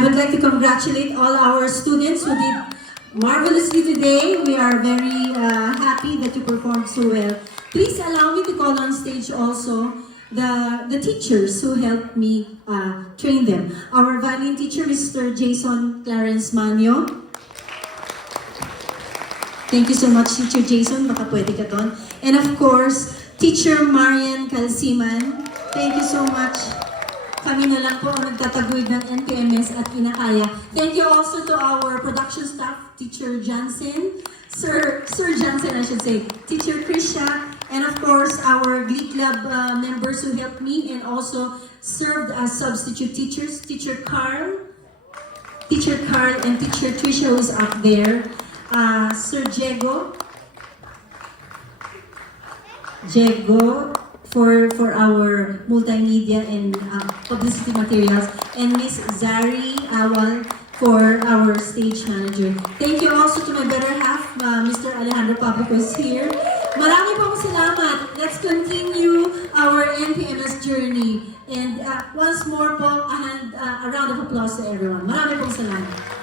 I would like to congratulate all our students who did marvelously today. We are very happy that you performed so well. Please allow me to call on stage also the teachers who helped me train them. Our violin teacher, Mr. Jason Clarence Manio. Thank you so much, Teacher Jason. Baka pwede ka doon. And of course, Teacher Marian Calciman. Thank you so much. Kami na lang po ang nagtataguyod ng NPMS at Inakaya. Thank you also to our production staff, Teacher Johnson, Sir Johnson, I should say, Teacher Krisha, and of course, our Glee Club members who helped me and also served as substitute teachers, Teacher Carl, and Teacher Trisha who's up there, Sir Diego, for our multimedia and publicity materials, and Miss Zari Awal for our stage manager. Thank you also to my better half, Mr. Alejandro Pablo, who's here. Marami pong salamat. Let's continue our NPMS journey. And once more po, a round of applause to everyone. Marami pong salamat.